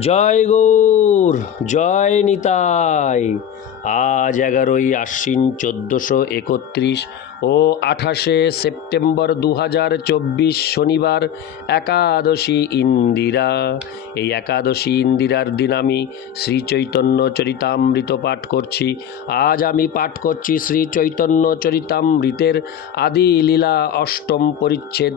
জয় গৌর জয় নিতাই। আজ এগারোই আশ্বিন চোদ্দোশো একত্রিশ ও আঠাশে সেপ্টেম্বর দু হাজার চব্বিশ শনিবার একাদশী ইন্দিরা। এই একাদশী ইন্দিরার দিন আমি শ্রী চৈতন্য চরিতামৃত পাঠ করছি। আজ আমি পাঠ করছি শ্রী চৈতন্য চরিতামৃতের আদি লীলা অষ্টম পরিচ্ছেদ।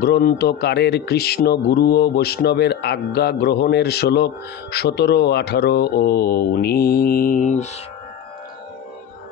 গ্রন্থকারের কৃষ্ণ গুরু ও বৈষ্ণবের আজ্ঞা গ্রহণের শ্লোক সতেরো আঠারো ও উনিশ।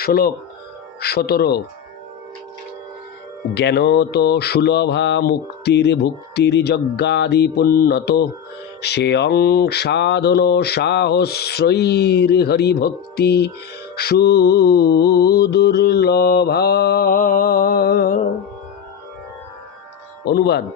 শ্লোক সতেরো। জ্ঞানত সুলভা মুক্তির ভুক্তির যজ্ঞাদি পুণ্যত সে সাধন সাহস্রৈর হরিভক্তি সুদুর্লভা। অনুবাদ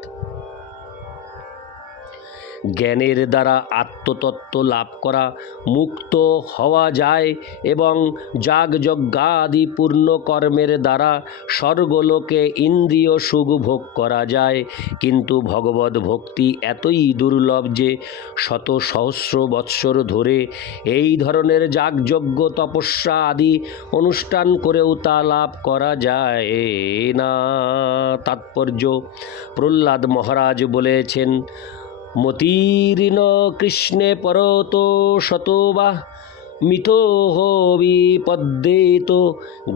জ্ঞানের দ্বারা আত্মতত্ত্ব লাভ করা, মুক্ত হওয়া যায় এবং যাগযজ্ঞাদি পূর্ণ কর্মের দ্বারা স্বর্গলোকে ইন্দ্রিয় সুখ ভোগ করা যায়। কিন্তু ভগবত ভক্তি এতই দুর্লভ যে শত সহস্র বৎসর ধরে এই ধরনের যাগযজ্ঞ, তপস্যা আদি অনুষ্ঠান করেও তা লাভ করা যায় না। তাৎপর্য প্রহ্লাদ মহারাজ বলেছেন মতিরিন কৃষ্ণে পরত শতবা মিতো বিপদ্যেত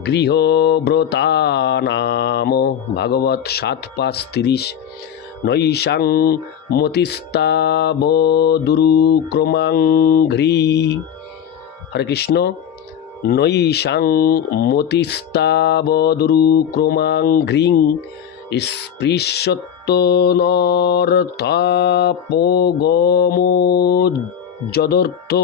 গৃহব্রতানাম। ভাগবত সাত, পাঁচ, তিরিশ। নৈশাং মতিস্তাবদুরুক্রমাঘ্রি হরে কৃষ্ণ। নৈশাং মতিস্তাবদুরুক্রমাঘ্রিং স্পৃশ্যত্ব নর্থাপগমো যদর্থ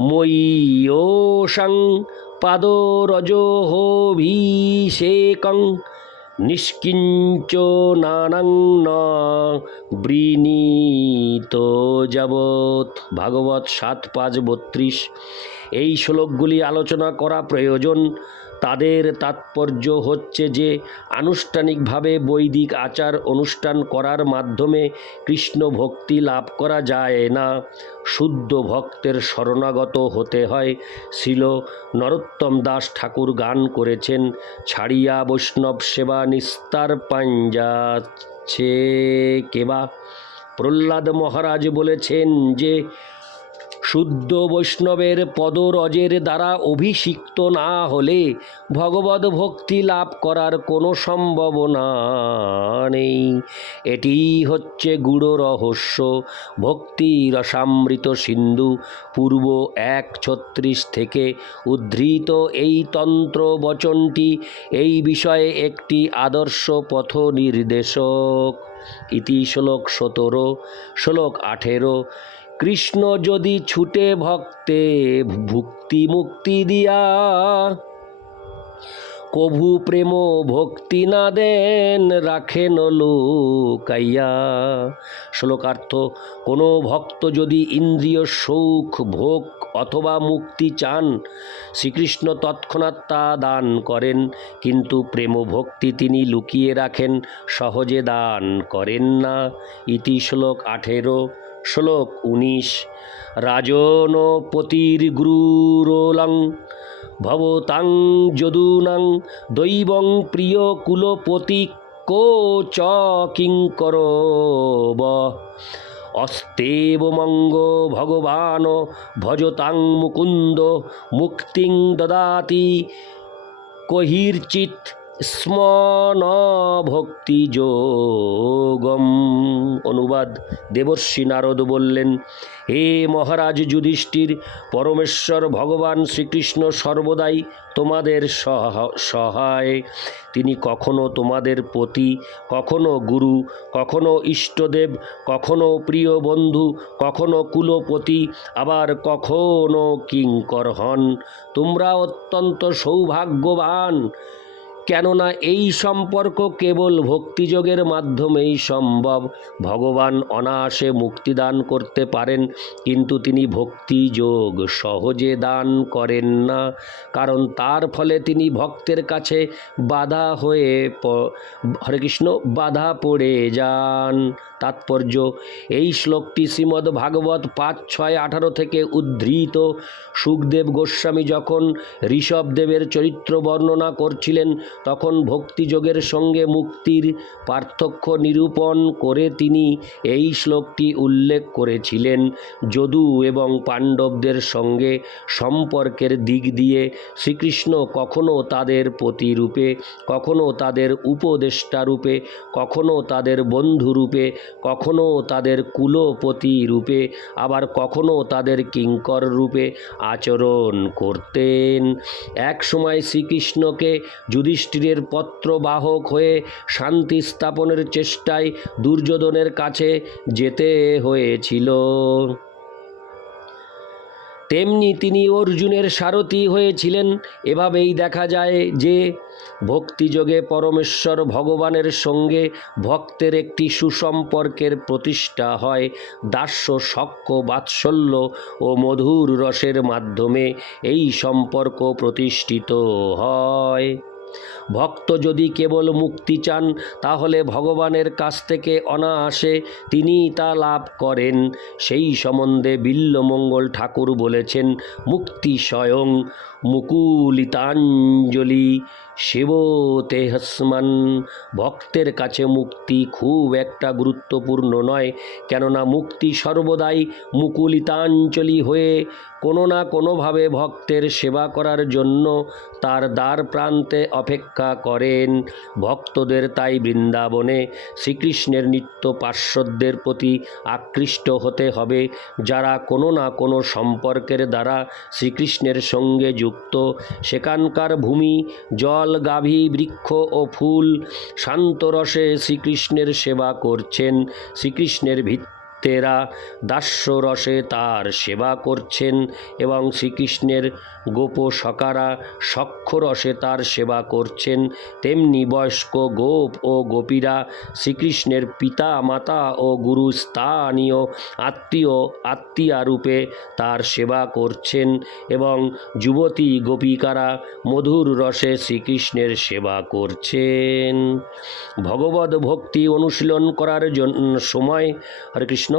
ময়ীয়োষাং পাদরজোভিষেকং নিষ্কিঞ্চনানাং ন বৃণীত যাবৎ। ভাগবত সাত পাঁচ বত্রিশ। এই শ্লোকগুলি আলোচনা করা প্রয়োজন। তাদের তাৎপর্য হচ্ছে যে, আনুষ্ঠানিকভাবে বৈদিক আচার অনুষ্ঠান করার মাধ্যমে কৃষ্ণ ভক্তি লাভ করা যায় না। শুদ্ধ ভক্তের শরণাগত হতে হয়। ছিল নরোত্তম দাস ঠাকুর গান করেছেন, ছাড়িয়া বৈষ্ণব সেবা নিস্তার পাঞ্জাছে কেবা। প্রহ্লাদ মহারাজ বলেছেন যে শুদ্ধ বৈষ্ণবের পদরজের দ্বারা অভিষিক্ত না হলে ভগবত ভক্তি লাভ করার কোনো সম্ভাবনা নেই। এটি হচ্ছে গূঢ় রহস্য। ভক্তি রসামৃত সিন্ধু পূর্ব এক ছত্রিশ থেকে উদ্ধৃত এই তন্ত্র বচনটি এই বিষয়ে একটি আদর্শ পথ নির্দেশক। ইতি শ্লোক সতেরো, শ্লোক আঠেরো কৃষ্ণ যদি ছুটে ভক্তে ভুক্তি মুক্তি দিয়া, কভু প্রেম ভক্তি না দেন রাখেন লোকাইয়া। শ্লোকার্থ, কোনো ভক্ত যদি ইন্দ্রিয় সৌখ, ভোগ অথবা মুক্তি চান, শ্রীকৃষ্ণ তৎক্ষণাৎ তা দান করেন, কিন্তু প্রেম ভক্তি তিনি লুকিয়ে রাখেন, সহজে দান করেন না। ইতি শ্লোক আঠেরো। শ্লোক উনিশ। রাজন পতির গুরুরোলং, ভবতাং যদুনাং, দৈবং প্রিয় কুলপতি কো চ কিঙ্কর অস্তেব মঙ্গ ভগবান, ভজতাং মুকুন্দ, মুক্তিং দদাতি, কহির্চিৎ স্মন ভক্তি যোগম। অনুবাদ দেবর্ষি নারদ বললেন, হে মহারাজ যুধিষ্ঠির, পরমেশ্বর ভগবান শ্রীকৃষ্ণ সর্বদাই তোমাদের সহ- সহায়। তিনি কখনো তোমাদের পতি, কখনো গুরু, কখনো ইষ্টদেব, কখনো প্রিয় বন্ধু, কখনো কুলপতি, আবার কখনো কিঙ্কর হন। তোমরা অত্যন্ত সৌভাগ্যবান। কেননা এই সম্পর্ক কেবল ভক্তিযোগের মাধ্যমেই সম্ভব। ভগবান অনায়াসে মুক্তিদান করতে পারেন, কিন্তু তিনি ভক্তিযোগ সহজে দান করেন না, কারণ তার ফলে তিনি ভক্তের কাছে বাধা হয়ে হরে কৃষ্ণ, বাধা পড়ে যান। তাৎপর্য। এই শ্লোকটি শ্রীমদ্ ভাগবত পাঁচ ছয় আঠারো থেকে উদ্ধৃত। সুখদেব গোস্বামী যখন ঋষভদেবের চরিত্র বর্ণনা করছিলেন, তখন ভক্তিযোগের সঙ্গে মুক্তির পার্থক্য নিরূপণ করে তিনি এই শ্লোকটি উল্লেখ করেছিলেন। যদু এবং পাণ্ডবদের সঙ্গে সম্পর্কের দিক দিয়ে শ্রীকৃষ্ণ কখনো তাদের প্রতিরূপে, কখনো তাদের উপদেষ্টা রূপে কখনো তাদের বন্ধু রূপে কখনো তাদের কুলপতি রূপে, আবার কখনো তাদের কিঙ্কর রূপে আচরণ করতেন। এক সময় শ্রীকৃষ্ণকে যুধিষ্ঠিরের পত্রবাহক হয়ে শান্তি স্থাপনের চেষ্টায় দুর্যোধনের কাছে যেতে হয়েছিল। তেমনি তিনি অর্জুনের সারথি হয়েছিলেন। এভাবেই দেখা যায় যে, ভক্তিযোগে পরমেশ্বর ভগবানের সঙ্গে ভক্তের একটি সুসম্পর্কের প্রতিষ্ঠা হয় দাস্য সক্ষ বাৎসল্য ও মধুর রসের মাধ্যমে। এই সম্পর্ক প্রতিষ্ঠিত হয়। ভক্ত যদি কেবল মুক্তি চান, তাহলে ভগবানের কাছ থেকে অনায়াসে তিনি তা লাভ করেন। সেই সম্বন্ধে বিল্লমঙ্গল ঠাকুর বলেছেন, মুক্তি স্বয়ং মুকুলিতাঞ্জলি শিবতে হস্মান। ভক্তের কাছে মুক্তি খুব একটা গুরুত্বপূর্ণ নয়, কেননা মুক্তি সর্বদাই মুকুলিতাঞ্জলি হয়ে কোনো না কোনোভাবে ভক্তের সেবা করার জন্য তার দ্বার প্রান্তে অপেক্ষা করেন। ভক্তদের তাই বৃন্দাবনে শ্রীকৃষ্ণের নিত্য পার্শ্বদের প্রতি আকৃষ্ট হতে হবে, যারা কোনো না কোনো সম্পর্কের দ্বারা শ্রীকৃষ্ণের সঙ্গে যুক্ত সেখানকার ভূমি জল গাভী বৃক্ষ ও ফুল শান্তরসে শ্রীকৃষ্ণের সেবা করছেন। শ্রীকৃষ্ণের ভিত্তেরা দাস্যরসে তার সেবা করছেন এবং শ্রীকৃষ্ণের গোপসকারা সক্ষরসে তার সেবা করছেন। তেমনি বয়স্ক গোপ ও গোপীরা শ্রীকৃষ্ণের পিতা, মাতা ও গুরু স্থানীয় আত্মীয়, আত্মীয়া রূপে তার সেবা করছেন এবং যুবতী গোপিকারা মধুর রসে শ্রীকৃষ্ণের সেবা করছেন। ভগবত ভক্তি অনুশীলন করার জন্য সময়। হরে কৃষ্ণ।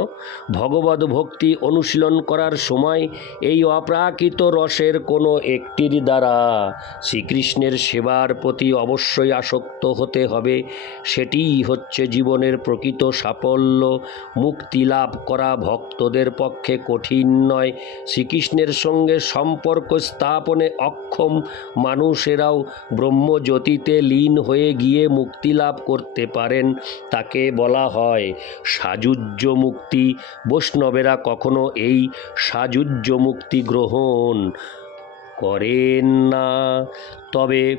ভগবত ভক্তি অনুশীলন করার সময় এই অপ্রাকৃত রসের কোনো একটির দ্বারা শ্রীকৃষ্ণের সেবার প্রতি অবশ্যই আসক্ত হতে হবে। সেটিই হচ্ছে জীবনের প্রকৃত সাফল্য। মুক্তি লাভ করা ভক্তদের পক্ষে কঠিন নয়। শ্রীকৃষ্ণের সঙ্গে সম্পর্ক স্থাপনে অক্ষম মানুষেরাও ব্রহ্মজ্যোতিতে লীন হয়ে গিয়ে মুক্তি লাভ করতে পারেন, তাকে বলা হয় সাযুজ্য মুক্তি। বৈষ্ণবেরা কখনো এই সাযুজ্য মুক্তি গ্রহণ করেন না। তবে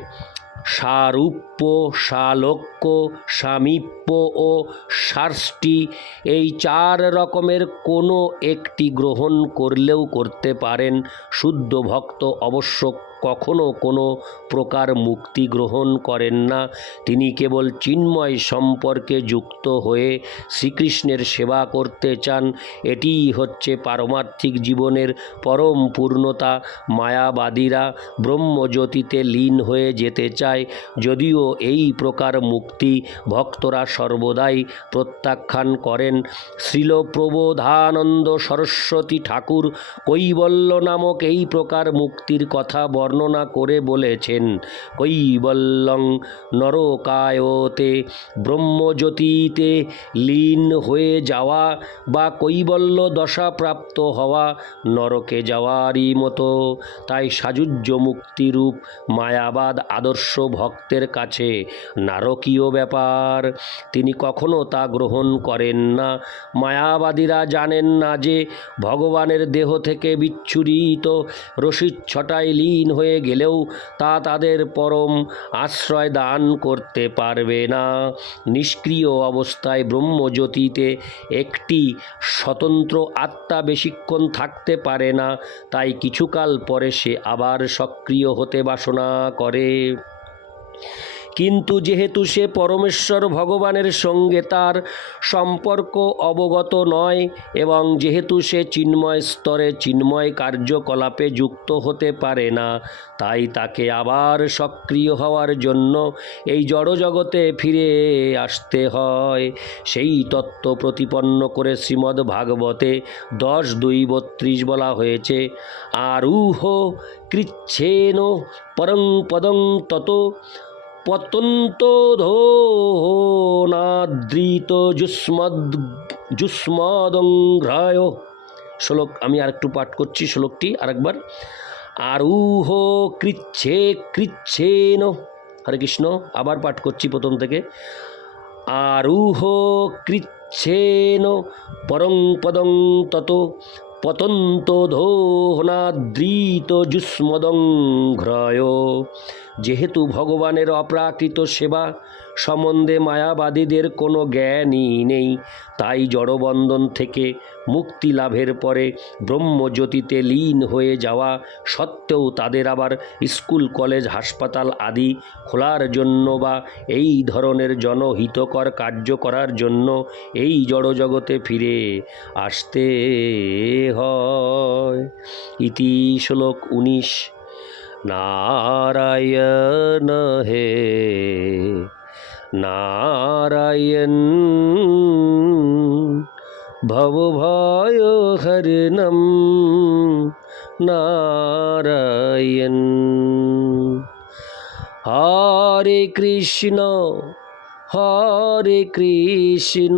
সারূপ্য সালোক্য সামীপ্য ও সার্ষ্টি এই চার রকমের কোনো একটি গ্রহণ করলেও করতে পারেন। শুদ্ধ ভক্ত অবশ্য কখনো কোনো প্রকার মুক্তি গ্রহণ করেন না। তিনি কেবল চিন্ময় সম্পর্কে যুক্ত হয়ে শ্রীকৃষ্ণের সেবা করতে চান। এটিই হচ্ছে পারমার্থিক জীবনের পরম পূর্ণতা। মায়াবাদীরা ব্রহ্মজ্যোতিতে লীন হয়ে যেতে চায়। যদিও এই প্রকার মুক্তি ভক্তরা সর্বদাই প্রত্যাখ্যান করেন। শ্রীল প্রবোধানন্দ সরস্বতী ঠাকুর কৈবল্য নামক এই প্রকার মুক্তির কথা বর্ণনা বর্ণনা করে বলেছেন, কৈবল্যং নরকায়তে ব্রহ্মজ্যোতিতে লীন হয়ে যাওয়া বা কৈবল্য দশা প্রাপ্ত হওয়া নরকে যাওয়ারই মতো, তাই সাজুজ্য মুক্তিরূপ মায়াবাদ আদর্শ ভক্তের কাছে নারকীয় ব্যাপার। তিনি কখনো তা গ্রহণ করেন না। মায়াবাদীরা জানেন না যে ভগবানের দেহ থেকে বিচ্ছুরিত রসিচ্ছটায় লীন হয়ে গেলেও তা তাদের পরম আশ্রয় দান করতে পারবে না। নিষ্ক্রিয় অবস্থায় ব্রহ্মজ্যোতিতে একটি স্বতন্ত্র আত্মা বেশিক্ষণ থাকতে পারে না, তাই কিছুকাল পরে সে আবার সক্রিয় হতে বাসনা করে। কিন্তু যেহেতু সে পরমেশ্বর ভগবানের সঙ্গে তার সম্পর্ক অবগত নয় এবং যেহেতু সে চিন্ময় স্তরে চিন্ময় কার্যকলাপে যুক্ত হতে পারে না, তাই তাকে আবার সক্রিয় হওয়ার জন্য এই জড়জগতে ফিরে আসতে হয়। সেই তত্ত্ব প্রতিপন্ন করে শ্রীমদ্ ভাগবতে দশ দুই বত্রিশ বলা হয়েছে, আরূহ কৃচ্ছেন পরং পদং তত পতন্তধোনাদৃত যুষ্মদ যুষ্মদংঘ্রায় শ্লোক, আমি আরেকটু পাঠ করছি শ্লোকটি, আরেকবার। আরুহ কৃচ্ছে কৃচ্ছেন। হরে কৃষ্ণ, আবার পাঠ করছি প্রথম থেকে। আরুহ কৃচ্ছেন, পরং পদং তত। পতন্ত ধোহনাদৃত যুষ্মদংঘ্রয় যেহেতু ভগবানের অপ্রাকৃত সেবা সম্বন্ধে মায়াবাদীদের কোনো জ্ঞানই নেই, তাই জড়বন্ধন থেকে মুক্তি লাভের পরে ব্রহ্মজ্যোতিতে লীন হয়ে যাওয়া সত্ত্বেও তাদের আবার স্কুল, কলেজ, হাসপাতাল আদি খোলার জন্য বা এই ধরনের জনহিতকর কার্য করার জন্য এই জড়জগতে ফিরে আসতে হয়। ইতি শ্লোক উনিশ। নারায়ণ হে নারায়ণ ভবভয় হরিণম নারায়ণ হরে কৃষ্ণ হরে কৃষ্ণ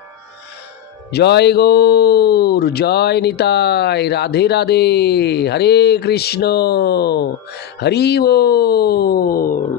জয় গৌর জয় নিতাই রাধে রাধে হরে কৃষ্ণ হরি বল।